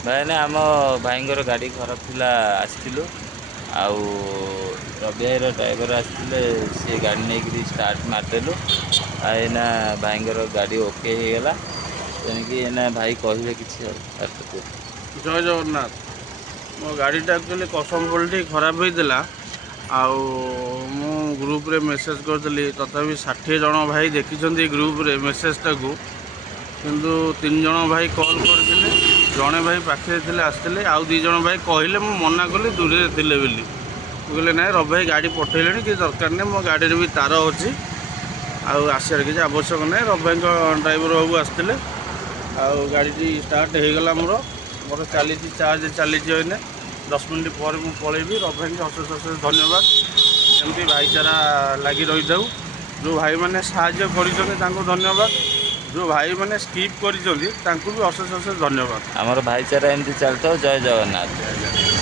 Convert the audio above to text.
ଭାଇନା ଆମ ଭାଇଙ୍କର ଗାଡ଼ି ଖରାପ ଥିଲା ଆସିଥିଲୁ ଆଉ ରବି ଭାଇର ଡ୍ରାଇଭର ଆସିଥିଲେ ସେ ଗାଡ଼ି ନେଇକିରି ଷ୍ଟାର୍ଟ ମାରିଦେଲୁ ଆଉ ଏଇନା ଭାଇଙ୍କର ଗାଡ଼ି ଓକେ ହେଇଗଲା ତେଣିକି ଏଇନା ଭାଇ କହିବେ କିଛି ଆଉ। ଜୟ ଜଗନ୍ନାଥ। ମୋ ଗାଡ଼ିଟା ଆକ୍ଚୁଆଲି କସମ ପଲ୍ଟି ଖରାପ ହେଇଥିଲା ଆଉ ମୁଁ ଗ୍ରୁପରେ ମେସେଜ୍ କରିଥିଲି ତଥାପି 60 ଜଣ ଭାଇ ଦେଖିଛନ୍ତି ଗ୍ରୁପରେ ମେସେଜଟାକୁ କିନ୍ତୁ 3 ଜଣ ଭାଇ କଲ୍ କରିଥିଲେ ଜଣେ ଭାଇ ପାଖରେ ଥିଲେ ଆସିଥିଲେ ଆଉ 2 ଜଣ ଭାଇ କହିଲେ ମୁଁ ମନା କଲି ଦୂରରେ ଥିଲେ ବୋଲି ମୁଁ କହିଲେ ନାଇଁ ରବି ଭାଇ ଗାଡ଼ି ପଠେଇଲେଣି କିଛି ଦରକାର ନାହିଁ ମୋ ଗାଡ଼ିରେ ବି ତାର ଅଛି ଆଉ ଆସିବାର କିଛି ଆବଶ୍ୟକ ନାହିଁ ରବି ଭାଇଙ୍କ ଡ୍ରାଇଭର ବାବୁ ଆସିଥିଲେ ଆଉ ଗାଡ଼ିଟି ଷ୍ଟାର୍ଟ ହେଇଗଲା ମୋର ଚାଲିଛି ଚାର୍ଜ ଚାଲିଛି ଏଇନେ 10 ମିନିଟ୍ ପରେ ମୁଁ ପଳେଇବି ରବି ଭାଇଙ୍କୁ ଅଶେଷ ଅଶେଷ ଧନ୍ୟବାଦ ଏମିତି ଭାଇଚାରା ଲାଗି ରହିଥାଉ ଯେଉଁ ଭାଇମାନେ ସାହାଯ୍ୟ କରିଛନ୍ତି ତାଙ୍କୁ ଧନ୍ୟବାଦ ଯେଉଁ ଭାଇମାନେ ସ୍କିପ୍ କରିଛନ୍ତି ତାଙ୍କୁ ବି ଅଶେଷ ଅଶେଷ ଧନ୍ୟବାଦ। ଆମର ଭାଇଚାରା ଏମିତି ଚାଲିଥାଉ। ଜୟ ଜଗନ୍ନାଥ।